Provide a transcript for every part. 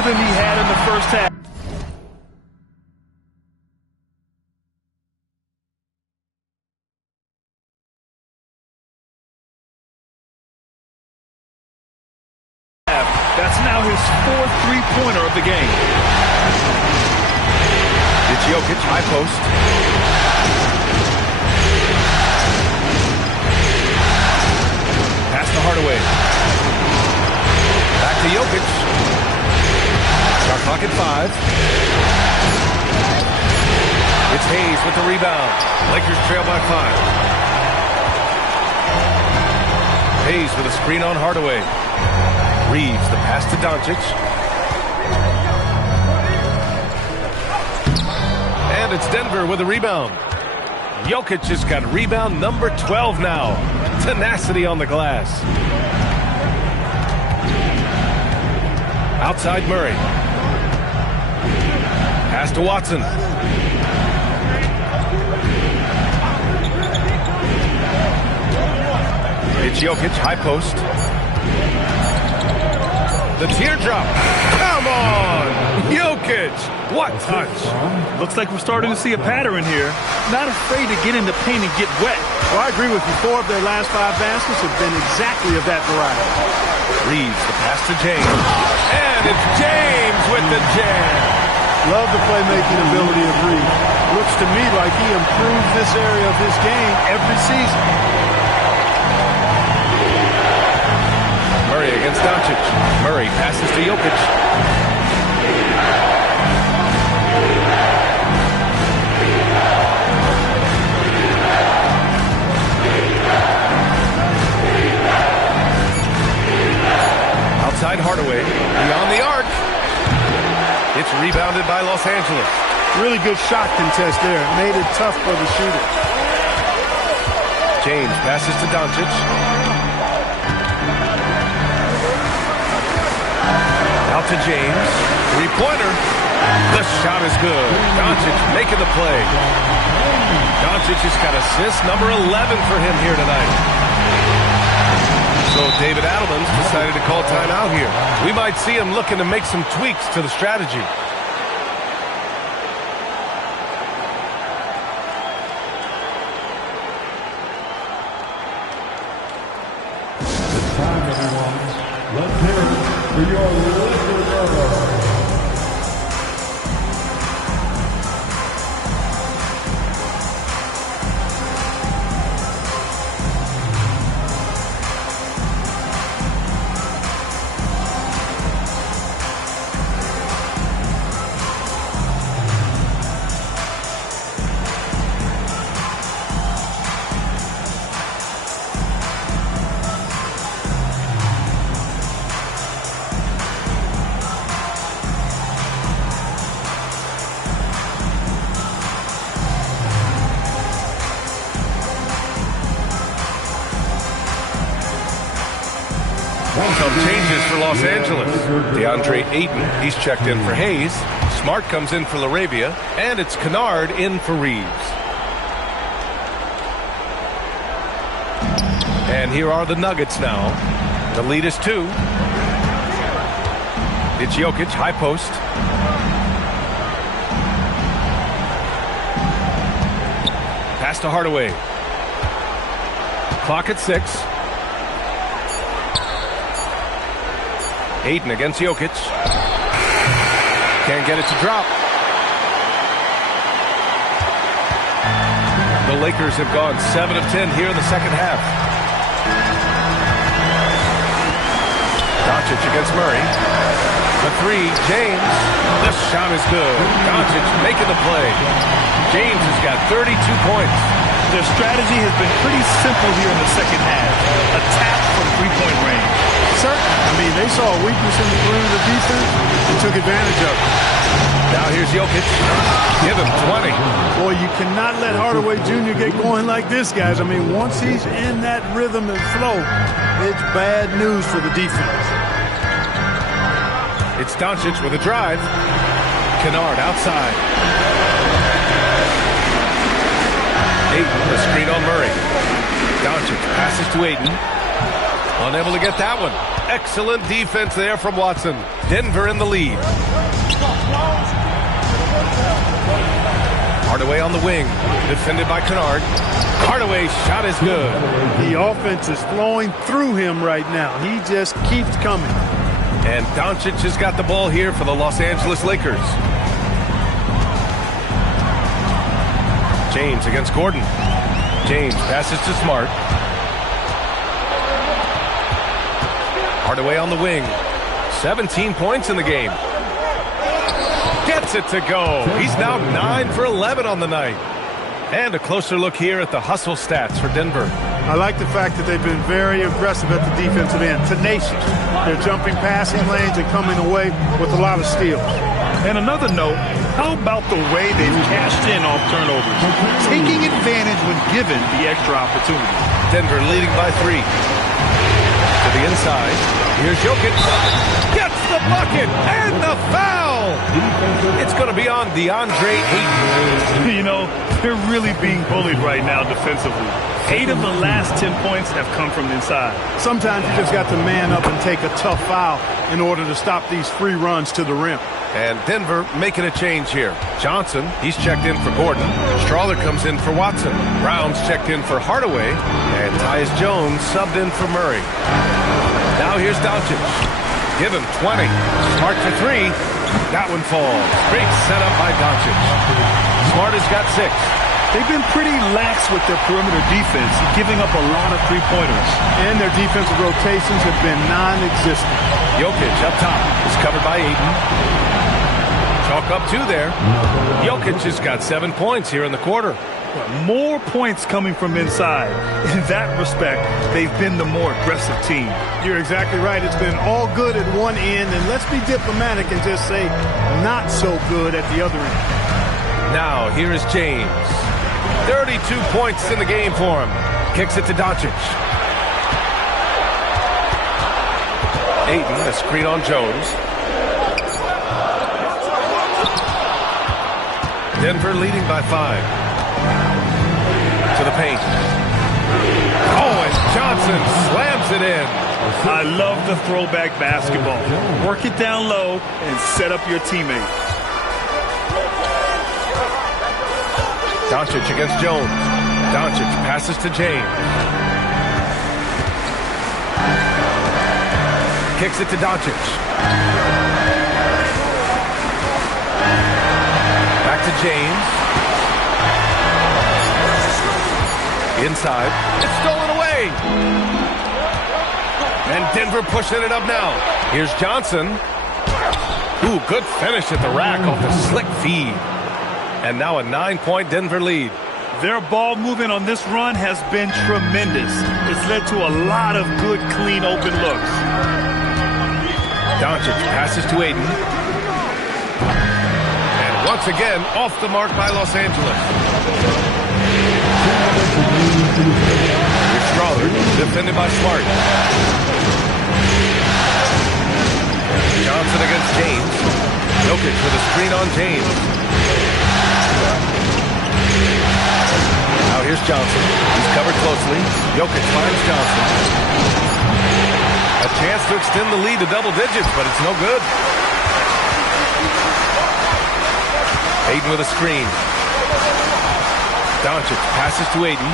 rhythm he had in the first half. That's now his fourth three-pointer of the game. It's Jokic, high post. Pass to Hardaway. Back to Jokic. Shot clock at 5. It's Hayes with the rebound. Lakers trail by 5. Hayes with a screen on Hardaway. Reeves, the pass to Doncic. And it's Denver with a rebound. Jokic has got rebound number 12 now. Tenacity on the glass. Outside Murray. Pass to Watson. It's Jokic, high post. The teardrop. Come on! Jokic! What touch! Looks like we're starting to see a pattern here. Not afraid to get in the paint and get wet. Well, I agree with you. 4 of their last 5 baskets have been exactly of that variety. Reeves, the pass to James. And it's James with the jam. Love the playmaking ability of Reeves. Looks to me like he improves this area of his game every season. Murray against Doncic. Murray passes to Jokic. Outside Hardaway. Beyond the arc. It's rebounded by Los Angeles. Really good shot contest there. Made it tough for the shooter. James passes to Doncic. Out to James. Three-pointer. The shot is good. Doncic making the play. Doncic has got assist number 11 for him here tonight. So David Adelman's decided to call timeout here. We might see him looking to make some tweaks to the strategy. It's time, everyone. Let's hear it for your Lakers. Some changes for Los Angeles. DeAndre Ayton, he's checked in for Hayes. Smart comes in for LaRavia. And it's Kennard in for Reeves. And here are the Nuggets now. The lead is 2. It's Jokic, high post. Pass to Hardaway. Clock at 6. Ayton against Jokic. Can't get it to drop. The Lakers have gone 7 of 10 here in the second half. Doncic against Murray. The 3, James. The shot is good. Doncic making the play. James has got 32 points. Their strategy has been pretty simple here in the second half. Attack from three-point range. Certainly. I mean, they saw a weakness in the perimeter defense and took advantage of it. Now here's Jokic. Give him 20. Boy, you cannot let Hardaway Jr. get going like this, guys. I mean, once he's in that rhythm and flow, it's bad news for the defense. It's Doncic with a drive. Kennard outside. Ayton, the screen on Murray. Doncic passes to Ayton. Unable to get that one. Excellent defense there from Watson. Denver in the lead. Hardaway on the wing. Defended by Kennard. Hardaway's shot is good. The offense is flowing through him right now. He just keeps coming. And Doncic has got the ball here for the Los Angeles Lakers. James against Gordon. James passes to Smart. Hardaway on the wing. 17 points in the game. Gets it to go. He's now 9 for 11 on the night. And a closer look here at the hustle stats for Denver. I like the fact that they've been very aggressive at the defensive end. Tenacious. They're jumping passing lanes and coming away with a lot of steals. And another note, how about the way they've cashed in off turnovers? Taking advantage when given the extra opportunity. Denver leading by 3. To the inside. Here's Jokic. Gets the bucket and the foul. It's going to be on DeAndre Ayton. You know, they're really being bullied right now defensively. 8 of the last 10 points have come from inside. Sometimes you just got to man up and take a tough foul in order to stop these free runs to the rim. And Denver making a change here. Johnson, he's checked in for Gordon. Strawler comes in for Watson. Brown's checked in for Hardaway. And Tyus Jones subbed in for Murray. Now here's Doncic. Give him 20. Smart for 3. That one falls. Great setup by Doncic. Smart has got 6. They've been pretty lax with their perimeter defense, giving up a lot of three-pointers. And their defensive rotations have been non-existent. Jokic up top is covered by Ayton. Chalk up 2 there. Jokic has got 7 points here in the quarter. More points coming from inside. In that respect, they've been the more aggressive team. You're exactly right. It's been all good at one end, and let's be diplomatic and just say not so good at the other end. Now, here is James. 32 points in the game for him. Kicks it to Doncic. Ayton, a screen on Jones. Denver leading by 5. To the paint. Oh, and Johnson slams it in. I love the throwback basketball. Work it down low and set up your teammate. Doncic against Jones. Doncic passes to James. Kicks it to Doncic. Back to James. Inside. It's stolen away. And Denver pushing it up now. Here's Johnson. Ooh, good finish at the rack off the slick feed. And now a 9-point Denver lead. Their ball movement on this run has been tremendous. It's led to a lot of good, clean, open looks. Doncic passes to Ayton. And once again, off the mark by Los Angeles. Here's Strawler, defended by Smart. Johnson against James. Jokic with a screen on James. Now here's Johnson. He's covered closely. Jokic finds Johnson. A chance to extend the lead to double digits, but it's no good. Ayton with a screen. Doncic passes to Ayton.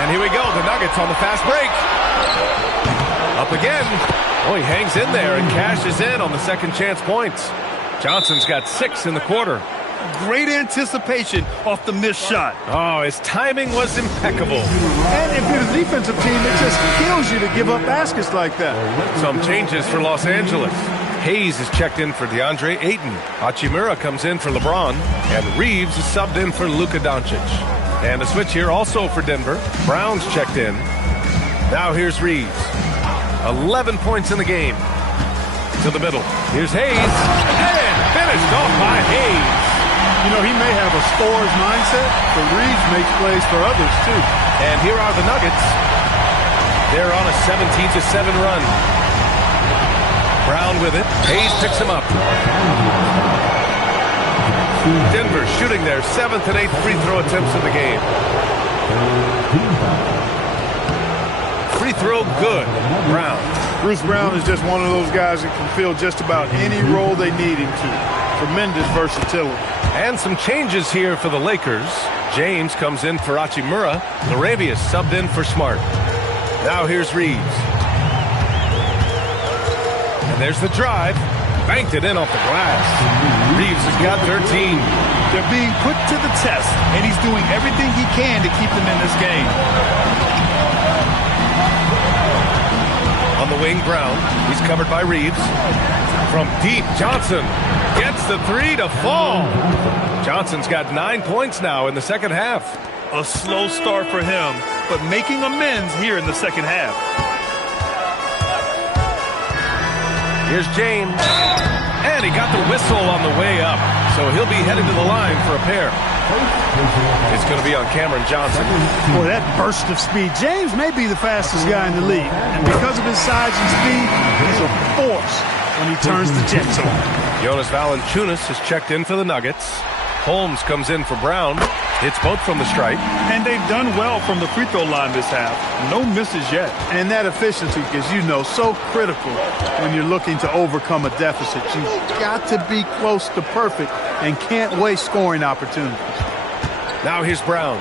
And here we go. The Nuggets on the fast break. Up again. Oh, he hangs in there and cashes in on the second chance points. Johnson's got 6 in the quarter. Great anticipation off the missed shot. Oh, his timing was impeccable. And if you're the defensive team, it just kills you to give up baskets like that. Some changes for Los Angeles. Hayes is checked in for DeAndre Ayton. Hachimura comes in for LeBron. And Reeves is subbed in for Luka Doncic. And a switch here also for Denver. Brown's checked in. Now here's Reeves. 11 points in the game. To the middle. Here's Hayes. And finished off by Hayes. You know, he may have a scorer's mindset, but Reeves makes plays for others, too. And here are the Nuggets. They're on a 17-7 run. Brown with it. Hayes picks him up. Denver shooting their 7th and 8th free throw attempts in the game. Free Free throw good. Brown. Bruce Brown is just one of those guys that can fill just about any role they need him to. Tremendous versatility. And some changes here for the Lakers. James comes in for Hachimura. Laravia subbed in for Smart. Now here's Reeves. And there's the drive. Banked it in off the glass. Reeves has got 13. They're being put to the test, and he's doing everything he can to keep them in this game. On the wing, Brown. He's covered by Reeves. From deep, Johnson gets the three to fall. Johnson's got 9 points now in the second half. A slow start for him, but making amends here in the second half. Here's James. And he got the whistle on the way up. So he'll be headed to the line for a pair. It's going to be on Cameron Johnson. Boy, that burst of speed. James may be the fastest guy in the league. And because of his size and speed, he's a force when he turns the jets on. Jonas Valanciunas has checked in for the Nuggets. Holmes comes in for Brown. Hits both from the stripe. And they've done well from the free throw line this half. No misses yet. And that efficiency, as you know, so critical when you're looking to overcome a deficit. You've got to be close to perfect and can't waste scoring opportunities. Now here's Brown.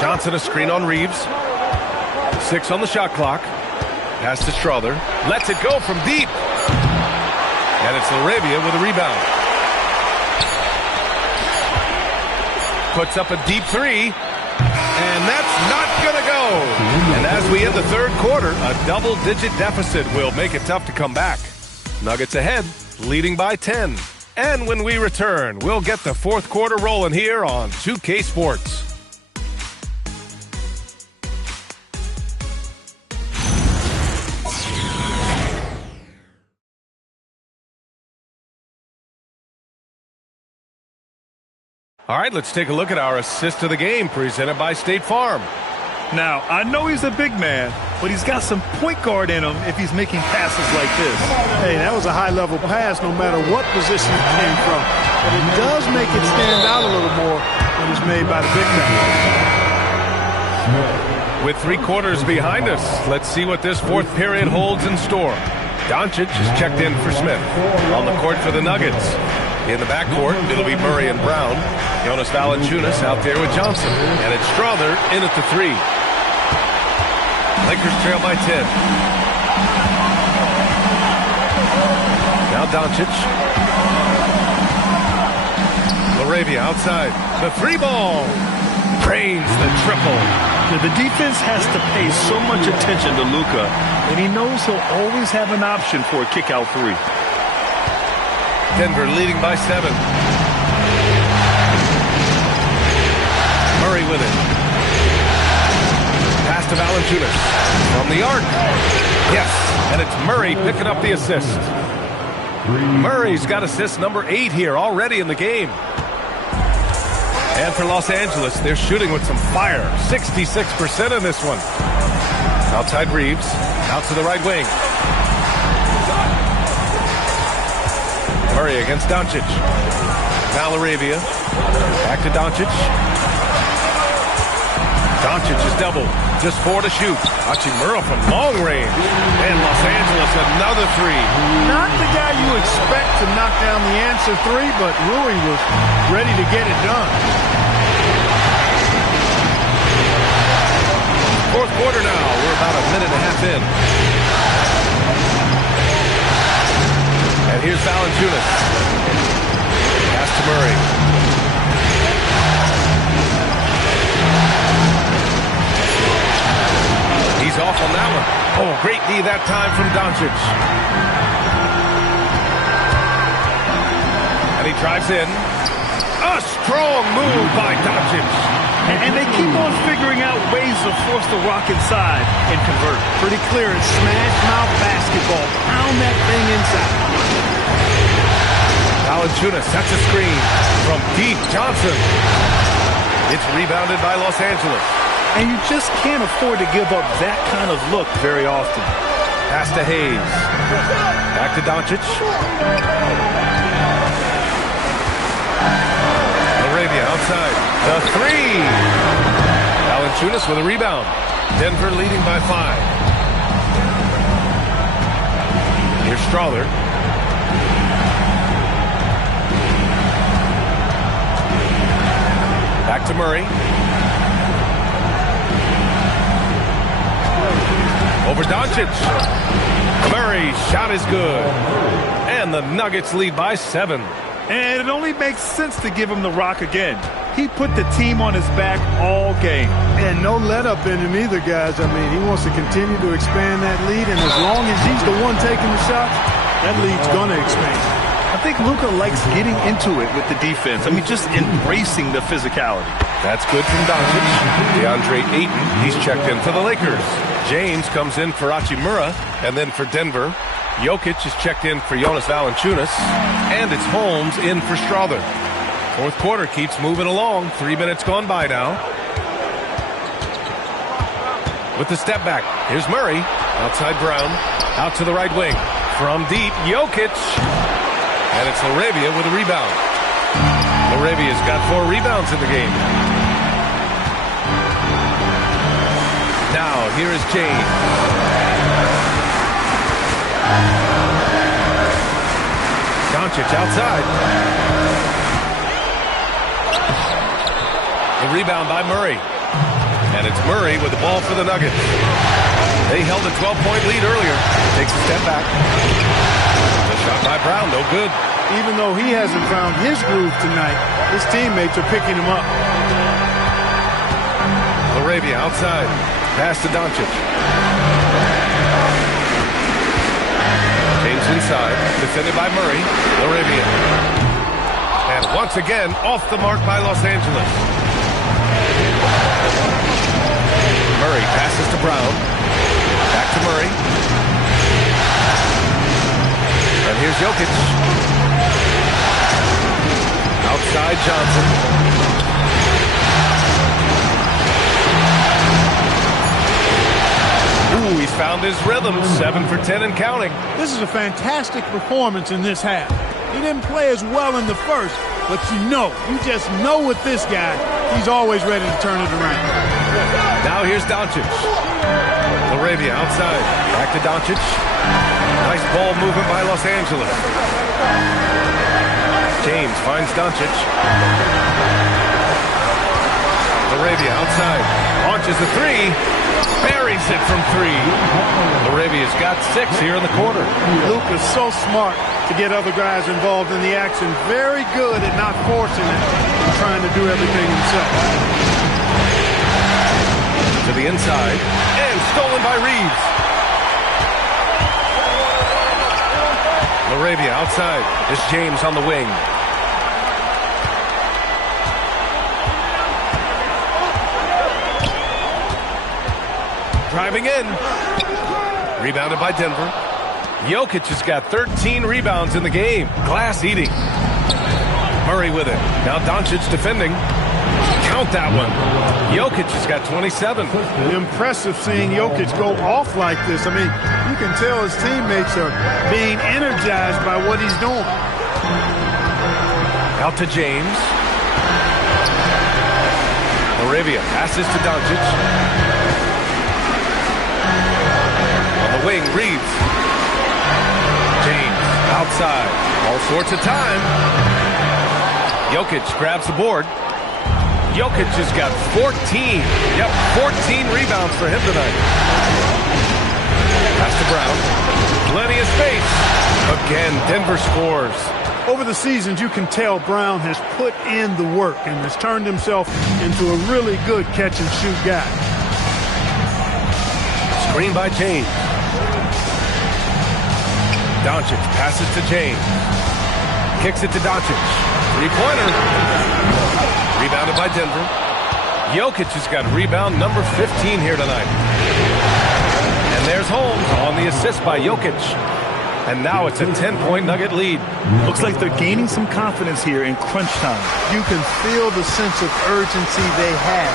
Johnson a screen on Reeves. 6 on the shot clock. Pass to Strother. Lets it go from deep. And it's Laravia with a rebound. Puts up a deep three. And that's not going to go. And as we end the third quarter, a double-digit deficit will make it tough to come back. Nuggets ahead, leading by 10. And when we return, we'll get the fourth quarter rolling here on 2K Sports. All right, let's take a look at our assist of the game presented by State Farm. Now, I know he's a big man, but he's got some point guard in him if he's making passes like this. Hey, that was a high-level pass no matter what position it came from. But it does make it stand out a little more when it's made by the big man. With 3 quarters behind us, let's see what this fourth period holds in store. Doncic is checked in for Smith. On the court for the Nuggets. In the backcourt, it'll be Murray and Brown. Jonas Valanciunas out there with Johnson. And it's Strother in at the 3. Lakers trail by 10. Now Doncic. Laravia outside. The 3 ball. Drains the triple. Now, the defense has to pay so much attention to Luka, and he knows he'll always have an option for a kick-out 3. Denver leading by 7. Murray with it. Pass to Valanciunas. From the arc. Yes, and it's Murray picking up the assist. Murray's got assist number 8 here already in the game. And for Los Angeles, they're shooting with some fire. 66% in this one. Outside Reeves. Out to the right wing. Murray against Doncic. Now Laravia. Back to Doncic. Doncic is doubled. Just 4 to shoot. Hachimura from long range. And Los Angeles another 3. Not the guy you expect to knock down the answer 3, but Rui was ready to get it done. Fourth quarter now. We're about a minute and a half in. And here's Valanciunas. Pass to Murray. He's off on that one. Oh, great knee that time from Doncic. And he drives in. A strong move by Doncic. And they keep on figuring out ways to force the rock inside and convert. Pretty clear. It's smash mouth basketball. Pound that thing inside. Valanciunas sets a screen from deep. Johnson. It's rebounded by Los Angeles. And you just can't afford to give up that kind of look very often. Pass to Hayes. Back to Doncic. Laravia outside. The 3. Valanciunas with a rebound. Denver leading by 5. Here's Strawther. Back to Murray. Over Doncic. Murray's shot is good. And the Nuggets lead by 7. And it only makes sense to give him the rock again. He put the team on his back all game. And no let up in him either, guys. I mean, he wants to continue to expand that lead, and as long as he's the one taking the shots, that lead's going to expand. I think Luka likes getting into it with the defense. I mean, just embracing the physicality. That's good from Doncic. DeAndre Ayton, he's checked in for the Lakers. James comes in for Hachimura, and then for Denver. Jokic is checked in for Jonas Valanciunas, and it's Holmes in for Strawther. Fourth quarter keeps moving along. 3 minutes gone by now. With the step back, here's Murray. Outside Brown, out to the right wing. From deep, Jokic. And it's Laravia with a rebound. Laravia's got 4 rebounds in the game. Now, here is James. Doncic outside. The rebound by Murray. And it's Murray with the ball for the Nuggets. They held a 12-point lead earlier. Takes a step back. The shot by Brown, no good. Even though he hasn't found his groove tonight, his teammates are picking him up. Laravia outside. Pass to Doncic. James inside. Defended by Murray. Laravia. And once again, off the mark by Los Angeles. Murray passes to Brown. Back to Murray. And here's Jokic. Outside Johnson. Ooh, he's found his rhythm. 7 for 10 and counting. This is a fantastic performance in this half. He didn't play as well in the first, but you just know with this guy, he's always ready to turn it around. Now here's Doncic. Laravia outside. Back to Doncic. Nice ball movement by Los Angeles. James finds Doncic. Laravia outside. Launches a 3. Buries it from 3. Laravia's got 6 here in the quarter. Luka's so smart to get other guys involved in the action. Very good at not forcing it and trying to do everything himself. To the inside. And stolen by Reeves. Laravia outside. There's James on the wing. Driving in. Rebounded by Denver. Jokic has got 13 rebounds in the game. Glass eating. Murray with it. Now Doncic defending. Count that one. Jokic has got 27. Impressive seeing Jokic go off like this. I mean, you can tell his teammates are being energized by what he's doing. Out to James. Laravia passes to Doncic. On the wing, Reeves. James outside. All sorts of time. Jokic grabs the board. Jokic has got 14. Yep, 14 rebounds for him tonight. Pass to Brown. Plenty of space. Again, Denver scores. Over the seasons, you can tell Brown has put in the work and has turned himself into a really good catch-and-shoot guy. Screen by James. Doncic passes to James. Kicks it to Doncic. Three-pointer. Rebounded by Denver. Jokic has got rebound number 15 here tonight. And there's Holmes on the assist by Jokic. And now it's a 10-point Nugget lead. Looks like they're gaining some confidence here in crunch time. You can feel the sense of urgency they have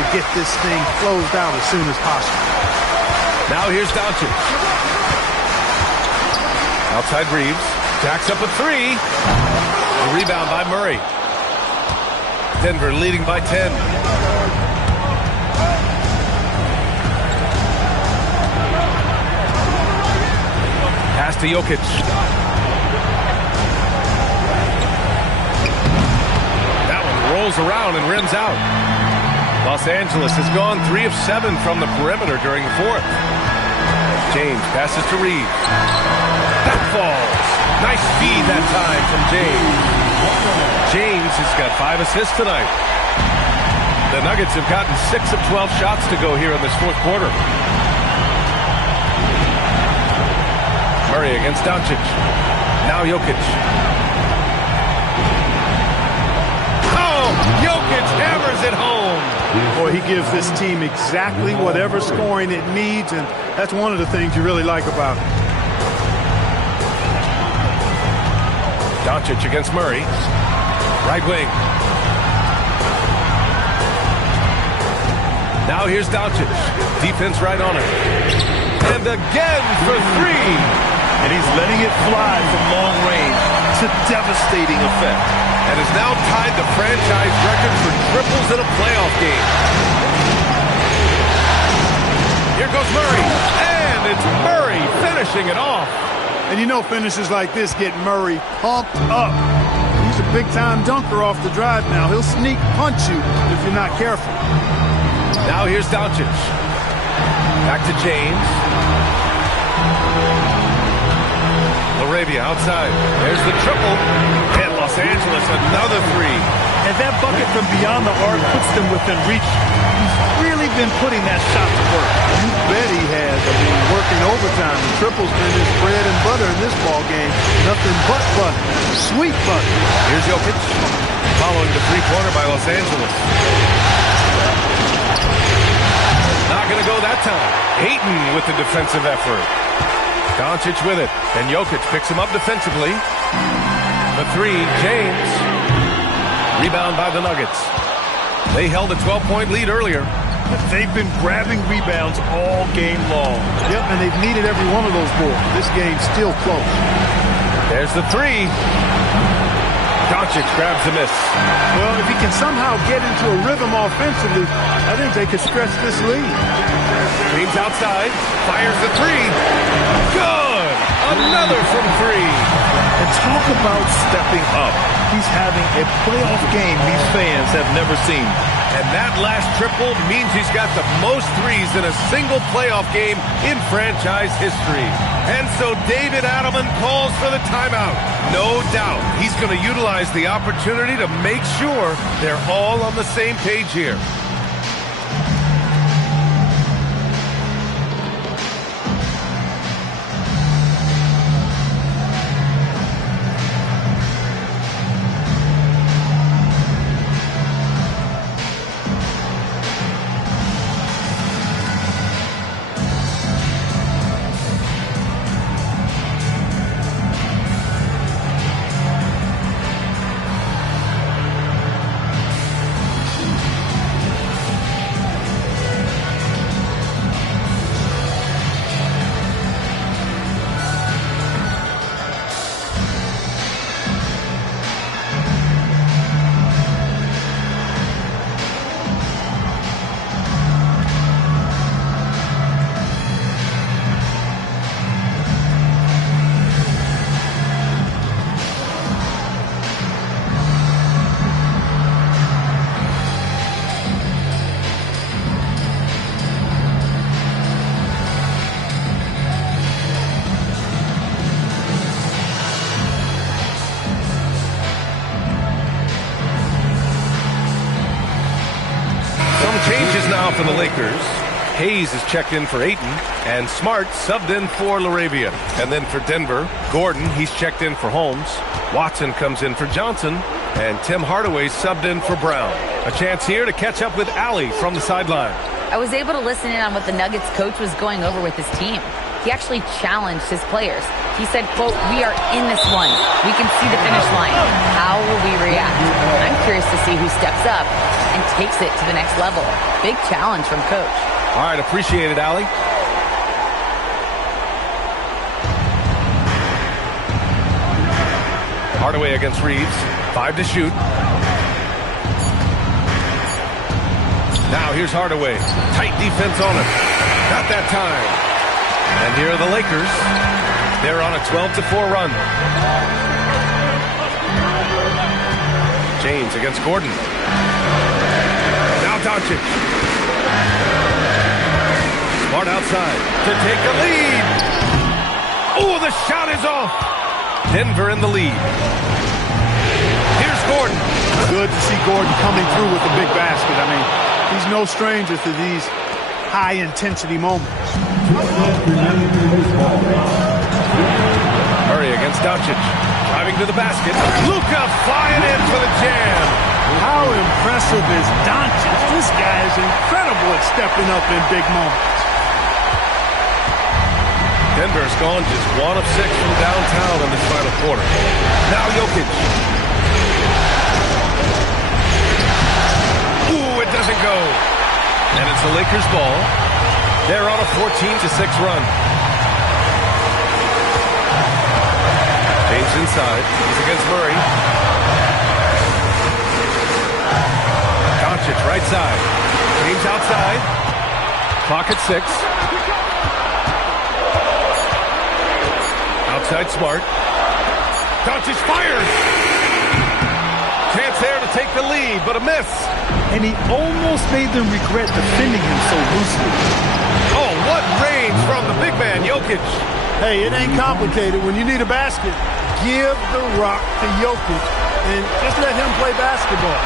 to get this thing closed out as soon as possible. Now here's Doncic. Outside Reeves. Jacks up a 3. A rebound by Murray. Denver leading by 10. Pass to Jokic. That one rolls around and rims out. Los Angeles has gone 3 of 7 from the perimeter during the fourth. James passes to Reeves. That falls. Nice feed that time from James. James has got 5 assists tonight. The Nuggets have gotten 6 of 12 shots to go here in this fourth quarter. Murray against Doncic. Now Jokic. Oh, Jokic hammers it home. Boy, he gives this team exactly whatever scoring it needs, and that's one of the things you really like about him. Doncic against Murray. Right wing. Now here's Doncic. Defense right on him. And again for 3. And he's letting it fly from long range to devastating effect. And has now tied the franchise record for triples in a playoff game. Here goes Murray. And it's Murray finishing it off. And you know finishes like this get Murray pumped up. He's a big-time dunker off the drive now. He'll sneak punch you if you're not careful. Now here's Doncic. Back to James. Laravia outside. There's the triple. And Los Angeles another 3. And that bucket from beyond the arc puts them within reach. He's really been putting that shot to work. You bet he has. I mean, working overtime. The triple's been his bread and butter in this ball game. Nothing but butter. Sweet butter. Here's Jokic. Following the three-pointer by Los Angeles. Not going to go that time. Ayton with the defensive effort. Doncic with it. And Jokic picks him up defensively. The 3, James. Rebound by the Nuggets. They held a 12-point lead earlier. They've been grabbing rebounds all game long. Yep, and they've needed every one of those boards. This game's still close. There's the 3. Doncic grabs the miss. Well, if he can somehow get into a rhythm offensively, I think they could stretch this lead. James outside. Fires the 3. Good! Another from 3. And talk about stepping up. He's having a playoff game these fans have never seen. And that last triple means he's got the most threes in a single playoff game in franchise history. And so David Adelman calls for the timeout. No doubt he's going to utilize the opportunity to make sure they're all on the same page here. Changes now for the Lakers. Hayes is checked in for Ayton, and Smart subbed in for Laravia. And then for Denver, Gordon, he's checked in for Holmes. Watson comes in for Johnson, and Tim Hardaway subbed in for Brown. A chance here to catch up with Allie from the sideline. I was able to listen in on what the Nuggets coach was going over with his team. He actually challenged his players. He said, quote, "We are in this one. We can see the finish line. How will we react?" I'm curious to see who steps up and takes it to the next level. Big challenge from coach. All right, appreciate it, Allie. Hardaway against Reeves. 5 to shoot. Now here's Hardaway. Tight defense on him. Not that time. And here are the Lakers. They're on a 12-4 run. James against Gordon. Now Doncic. Smart outside to take the lead. Oh, the shot is off. Denver in the lead. Here's Gordon. Good to see Gordon coming through with a big basket. I mean, he's no stranger to these high-intensity moments. Murray against Doncic. Driving to the basket. Luka flying in for the jam. How impressive is Doncic? This guy is incredible at stepping up in big moments. Denver's gone just 1 of 6 from downtown in this final quarter. Now Jokic. Ooh, it doesn't go. And it's the Lakers' ball. They're on a 14-6 run. James inside. He's against Murray. Doncic right side. James outside. Clock at 6. Outside Smart. Doncic fires. Chance there to take the lead, but a miss. And he almost made them regret defending him so loosely. Oh, what range from the big man, Jokic. Hey, it ain't complicated. When you need a basket, give the rock to Jokic and just let him play basketball.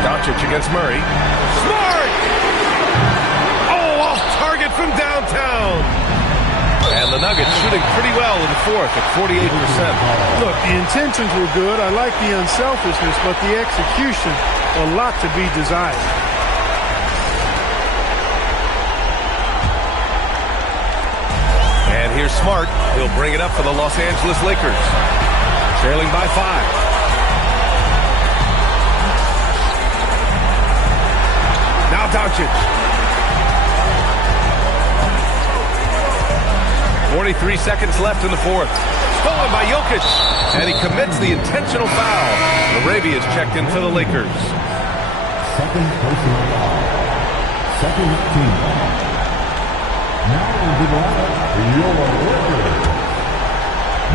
Doncic against Murray. Smart! Oh, off target from downtown. And the Nuggets shooting pretty well in the fourth at 48%. Look, the intentions were good. I like the unselfishness, but the execution, a lot to be desired. And here's Smart. He'll bring it up for the Los Angeles Lakers. Trailing by 5. Now Doncic. 43 seconds left in the fourth. Stolen by Jokic. And he commits the intentional foul. Arabia is checked in for the Lakers. Second personal foul. Second team foul. Now into the lineup, your Lakers.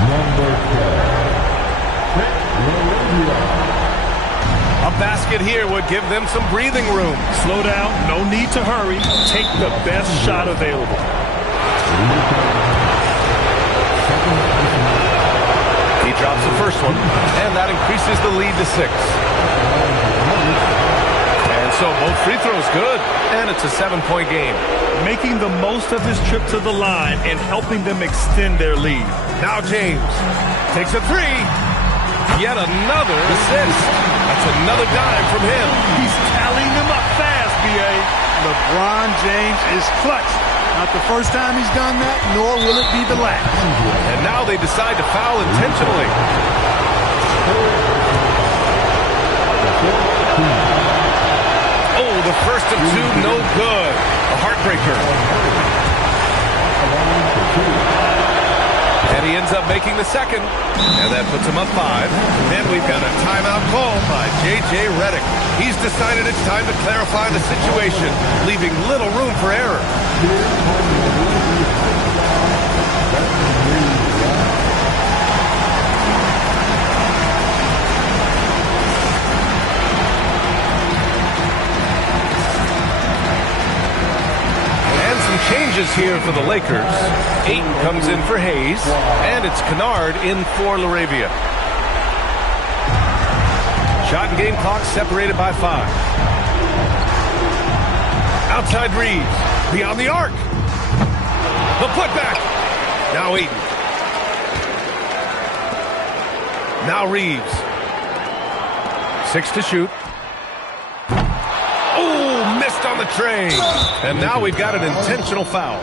Number 10. A basket here would give them some breathing room. Slow down, no need to hurry. Take the best shot available. He drops the first one, and that increases the lead to 6. And so both free throws good, and it's a 7-point game. Making the most of his trip to the line and helping them extend their lead. Now James takes a 3. Yet another assist. That's another dime from him. He's tallying them up fast, B.A. LeBron James is clutch. Not the first time he's done that, nor will it be the last. And now they decide to foul intentionally. Oh, the first of 2, no good. A heartbreaker. And he ends up making the second. And that puts him up 5. And we've got a timeout call by J.J. Redick. He's decided it's time to clarify the situation, leaving little room for error. And some changes here for the Lakers. Ayton comes in for Hayes, and it's Kennard in for LaRavia. Shot and game clock separated by 5. Outside Reeves. Beyond the arc. The putback. Now Ayton. Now Reeves. 6 to shoot. Oh, missed on the tray. And now we've got an intentional foul.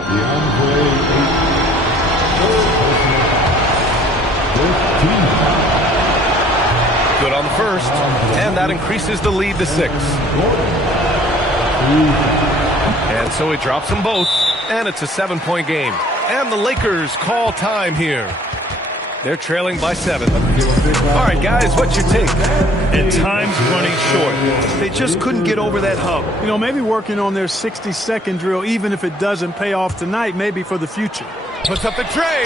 Good on the first. And that increases the lead to 6. And so he drops them both, and it's a 7-point game. And the Lakers call time here. They're trailing by 7. All right, guys, what's your take? And time's running short. They just couldn't get over that hump. You know, maybe working on their 60-second drill, even if it doesn't pay off tonight, maybe for the future. Puts up the tray.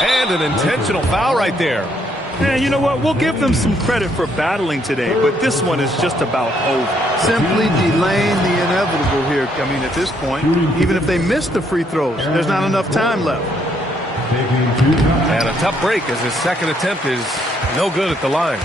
And an intentional foul right there. And you know what? We'll give them some credit for battling today, but this one is just about over. Simply delaying the inevitable here. I mean, at this point, even if they miss the free throws, there's not enough time left. And a tough break as his second attempt is no good at the line.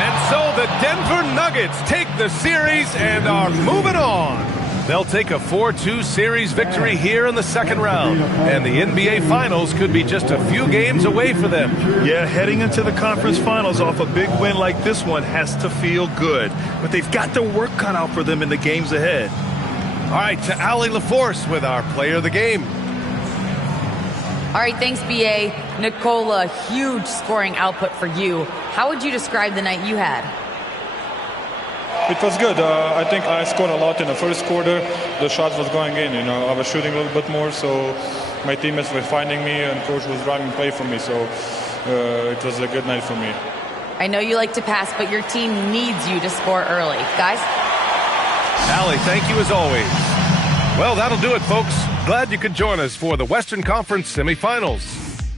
And so the Denver Nuggets take the series and are moving on. They'll take a 4-2 series victory here in the second round. And the NBA Finals could be just a few games away for them. Yeah, heading into the conference finals off a big win like this one has to feel good. But they've got their work cut out for them in the games ahead. All right, to Allie LaForce with our player of the game. All right, thanks, B.A. Nicola, huge scoring output for you. How would you describe the night you had? It was good. I think I scored a lot in the first quarter. The shots was going in. You know, I was shooting a little bit more, so my teammates were finding me, and coach was driving play for me. So it was a good night for me. I know you like to pass, but your team needs you to score early. Guys? Allie, thank you as always. Well, that'll do it, folks. Glad you could join us for the Western Conference semifinals.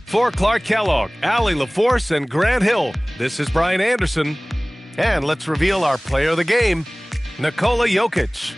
For Clark Kellogg, Allie LaForce, and Grant Hill, this is Brian Anderson. And let's reveal our player of the game, Nikola Jokic.